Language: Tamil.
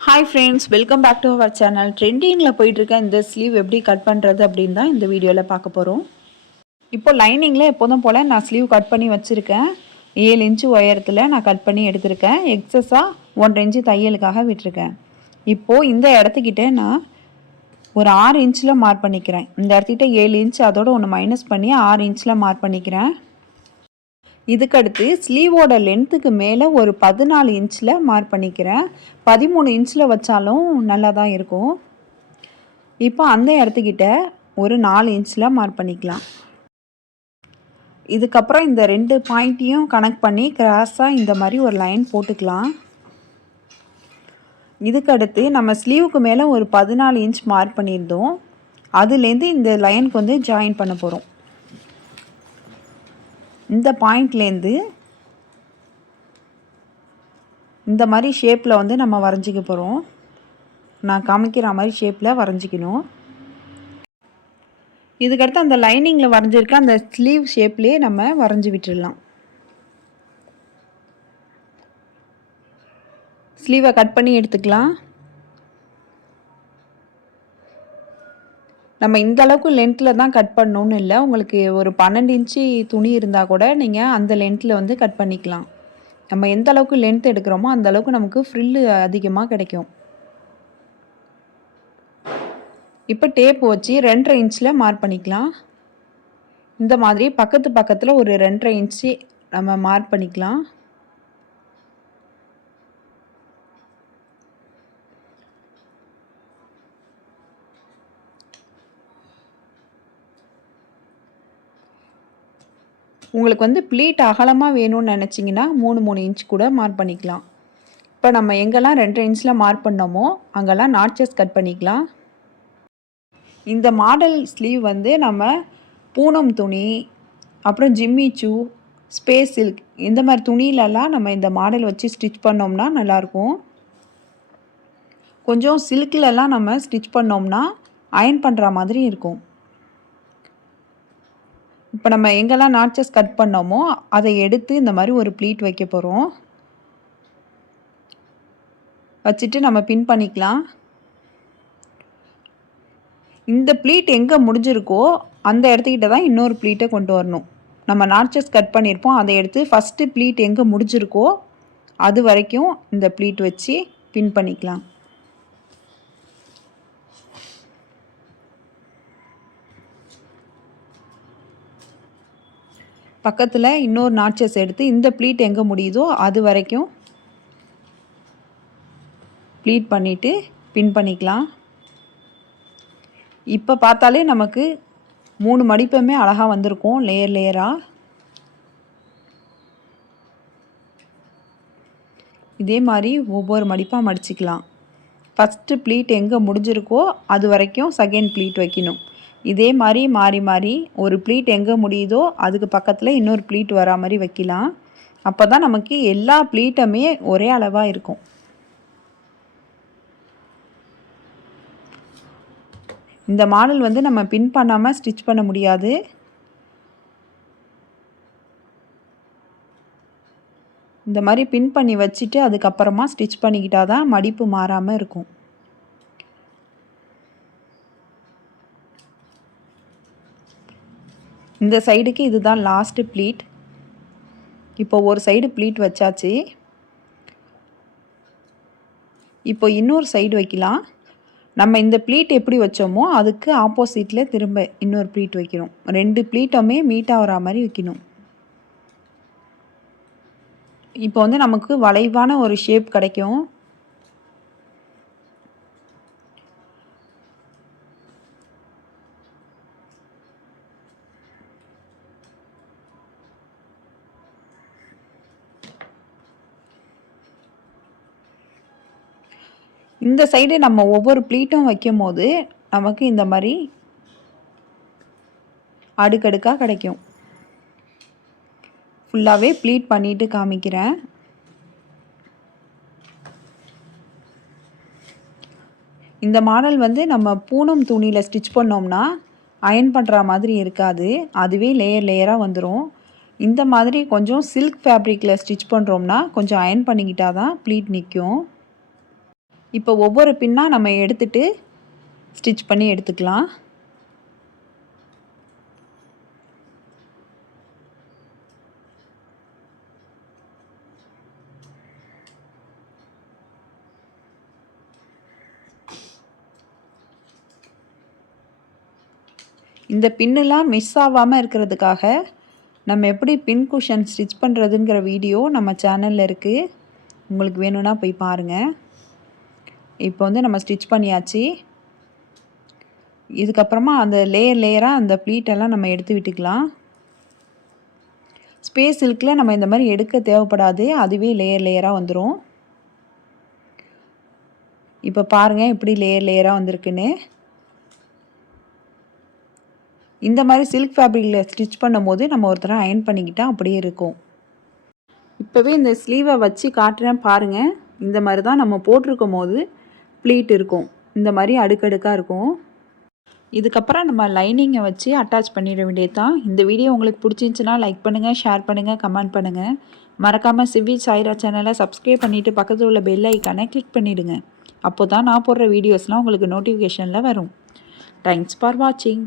Hi friends, welcome back to our channel. ட்ரெண்டிங்கில் போயிட்டுருக்க இந்த ஸ்லீவ் எப்படி கட் பண்ணுறது அப்படின்னு தான் இந்த வீடியோவில் பார்க்க போகிறோம். இப்போ லைனிங்கில் எப்போதும் போல் நான் ஸ்லீவ் கட் பண்ணி வச்சுருக்கேன். 7 இன்ச்சு உயரத்தில் நான் கட் பண்ணி எடுத்திருக்கேன். எக்ஸஸாக 1.5 இன்ச்சு தையலுக்காக விட்டுருக்கேன். இப்போது இந்த இடத்துக்கிட்ட நான் ஒரு 6 இன்ச்சில் மார்க் பண்ணிக்கிறேன். இந்த இடத்துக்கிட்ட 7 இன்ச்சு அதோட ஒன்று மைனஸ் பண்ணி 6 இன்ச்சில் மார்க் பண்ணிக்கிறேன். இதுக்கடுத்து ஸ்லீவோட லென்த்துக்கு மேலே ஒரு 14 இன்ச்சில் மார்க் பண்ணிக்கிறேன். 13 இன்ச்சில் வச்சாலும் நல்லா தான் இருக்கும். இப்போ அந்த இடத்துக்கிட்ட ஒரு 4 இன்ச்சில் மார்க் பண்ணிக்கலாம். இதுக்கப்புறம் இந்த 2 பாயிண்ட்டையும் கனெக்ட் பண்ணி கிராஸாக இந்த மாதிரி ஒரு லைன் போட்டுக்கலாம். இதுக்கடுத்து நம்ம ஸ்லீவுக்கு மேலே ஒரு 14 இன்ச் மார்க் பண்ணியிருந்தோம். அதுலேருந்து இந்த லைனுக்கு வந்து ஜாயின் பண்ண போகிறோம். இந்த பாயிண்ட்லேருந்து இந்த மாதிரி ஷேப்பில் வந்து நம்ம வரைஞ்சிக்க போகிறோம். நான் காமிக்கிற மாதிரி ஷேப்பில் வரைஞ்சிக்கணும். இதுக்கடுத்து அந்த லைனிங்கில் வரைஞ்சிருக்க அந்த ஸ்லீவ் ஷேப்லேயே நம்ம வரைஞ்சி விட்டுடலாம். ஸ்லீவை கட் பண்ணி எடுத்துக்கலாம். நம்ம இந்த அளவுக்கு லென்த்தில் தான் கட் பண்ணணும்னு இல்லை. உங்களுக்கு ஒரு 12 இன்ச்சு துணி இருந்தால் கூட நீங்கள் அந்த லென்த்தில் வந்து கட் பண்ணிக்கலாம். நம்ம எந்த அளவுக்கு லென்த் எடுக்கிறோமோ அந்த அளவுக்கு நமக்கு ஃப்ரில்லு அதிகமாக கிடைக்கும். இப்போ டேப் வச்சு 2.5 இன்ச்சில் மார்க் பண்ணிக்கலாம். இந்த மாதிரி பக்கத்தில் ஒரு 2.5 இன்ச்சு நம்ம மார்க் பண்ணிக்கலாம். உங்களுக்கு வந்து ப்ளீட் அகலமாக வேணும்னு நினச்சிங்கன்னா 3 இன்ச் கூட மார்க் பண்ணிக்கலாம். இப்போ நம்ம எங்கெல்லாம் 2.5 இன்ச்சில் மார்க் பண்ணோமோ அங்கெல்லாம் நாட்சஸ் கட் பண்ணிக்கலாம். இந்த மாடல் ஸ்லீவ் வந்து நம்ம பூனம் துணி, அப்புறம் ஜிம்மிச்சூ, ஸ்பேஸ் சில்க் இந்த மாதிரி துணியிலலாம் நம்ம இந்த மாடல் வச்சு ஸ்டிச் பண்ணோம்னா நல்லாயிருக்கும். கொஞ்சம் சில்க்லலாம் நம்ம ஸ்டிச் பண்ணோம்னா அயர்ன் பண்ணுற மாதிரி இருக்கும். இப்போ நம்ம எங்கெல்லாம் நாட்சஸ் கட் பண்ணோமோ அதை எடுத்து இந்த மாதிரி ஒரு ப்ளீட் வைக்க போகிறோம். வச்சுட்டு நம்ம பின் பண்ணிக்கலாம். இந்த ப்ளீட் எங்கே முடிஞ்சிருக்கோ அந்த இடத்துக்கிட்ட தான் இன்னொரு ப்ளீட்டை கொண்டு வரணும். நம்ம நாட்சஸ் கட் பண்ணியிருப்போம், அதை எடுத்து ஃபஸ்ட்டு ப்ளீட் எங்கே முடிஞ்சிருக்கோ அது வரைக்கும் இந்த ப்ளீட் வச்சு பின் பண்ணிக்கலாம். பக்கத்தில் இன்னொரு நாட்சஸ் எடுத்து இந்த ப்ளீட் எங்கே முடியுதோ அது வரைக்கும் ப்ளீட் பண்ணிவிட்டு பின் பண்ணிக்கலாம். இப்போ பார்த்தாலே நமக்கு 3 மடிப்புமே அழகாக வந்திருக்கும் லேயர் லேயராக. இதே மாதிரி ஒவ்வொரு மடிப்பாக மடிச்சுக்கலாம். ஃபஸ்ட்டு ப்ளீட் எங்கே முடிஞ்சிருக்கோ அது வரைக்கும் செகண்ட் ப்ளீட் வைக்கணும். இதே மாதிரி மாறி மாறி ஒரு ப்ளீட் எங்கே முடியுதோ அதுக்கு பக்கத்தில் இன்னொரு ப்ளீட் வரா மாதிரி வைக்கலாம். அப்போ தான் நமக்கு எல்லா ப்ளீட்டுமே ஒரே அளவாக இருக்கும். இந்த மாடல் வந்து நம்ம பின் பண்ணாமல் ஸ்டிச் பண்ண முடியாது. இந்த மாதிரி பின் பண்ணி வச்சுட்டு அதுக்கப்புறமா ஸ்டிச் பண்ணிக்கிட்டால் தான் மடிப்பு மாறாமல் இருக்கும். இந்த சைடுக்கு இதுதான் லாஸ்ட்டு ப்ளீட். இப்போ ஒரு சைடு ப்ளீட் வச்சாச்சு. இப்போ இன்னொரு சைடு வைக்கலாம். நம்ம இந்த ப்ளீட் எப்படி வச்சோமோ அதுக்கு ஆப்போசிட்டில் திரும்ப இன்னொரு ப்ளீட் வைக்கணும். 2 ப்ளீட்டுமே மீட் ஆகிற மாதிரி வைக்கணும். இப்போ வந்து நமக்கு வளைவான ஒரு ஷேப் கிடைக்கும். இந்த சைடு நம்ம ஒவ்வொரு ப்ளீட்டும் வைக்கும் போது நமக்கு இந்த மாதிரி அடுக்கடுக்காக கிடைக்கும். ஃபுல்லாகவே ப்ளீட் பண்ணிவிட்டு காமிக்கிறேன். இந்த மாடல் வந்து நம்ம பூனம் துணியில் ஸ்டிச் பண்ணோம்னா அயர்ன் பண்ணுற மாதிரி இருக்காது. அதுவே லேயர் லேயராக வந்துடும். இந்த மாதிரி கொஞ்சம் சில்க் ஃபேப்ரிக்கில் ஸ்டிச் பண்ணுறோம்னா கொஞ்சம் அயர்ன் பண்ணிக்கிட்டால் தான் ப்ளீட் நிற்கும். இப்போ ஒவ்வொரு பின்னாக நம்ம எடுத்துட்டு ஸ்டிச் பண்ணி எடுத்துக்கலாம். இந்த பின்னெல்லாம் மிஸ் ஆகாமல் இருக்கிறதுக்காக நம்ம எப்படி பின் குஷன் ஸ்டிச் பண்ணுறதுங்கிற வீடியோ நம்ம சேனலில் இருக்குது. உங்களுக்கு வேணும்னா போய் பாருங்கள். இப்போ வந்து நம்ம ஸ்டிச் பண்ணியாச்சு. இதுக்கப்புறமா அந்த லேயராக அந்த ப்ளீட்டெல்லாம் நம்ம எடுத்து விட்டுக்கலாம். ஸ்பேஸ் சில்கில் நம்ம இந்த மாதிரி எடுக்க தேவைப்படாது, அதுவே லேயராக வந்துடும். இப்போ பாருங்கள் எப்படி லேயராக வந்திருக்குன்னு. இந்த மாதிரி சில்க் ஃபேப்ரிக்கில் ஸ்டிச் பண்ணும்போது நம்ம ஒரு தடவை அயர்ன் பண்ணிக்கிட்டால் அப்படியே இருக்கும். இப்போவே இந்த ஸ்லீவை வச்சு காட்டுறேன் பாருங்கள். இந்த மாதிரி தான் நம்ம போட்டிருக்கும் போது ப்ளீட் இருக்கும். இந்த மாதிரி அடுக்கடுக்காக இருக்கும். இதுக்கப்புறம் நம்ம லைனிங்கை வச்சு அட்டாச் பண்ணிட வேண்டியது தான். இந்த வீடியோ உங்களுக்கு பிடிச்சிருந்துச்சுன்னா லைக் பண்ணுங்கள், ஷேர் பண்ணுங்கள், கமெண்ட் பண்ணுங்கள். மறக்காமல் சிவி சாய்ரா சேனலை சப்ஸ்கிரைப் பண்ணிவிட்டு பக்கத்தில் உள்ள பெல் ஐக்கானை கிளிக் பண்ணிவிடுங்க. அப்போ தான் நான் போடுற வீடியோஸ்லாம் உங்களுக்கு நோட்டிஃபிகேஷனில் வரும். தேங்க்ஸ் ஃபார் வாட்சிங்.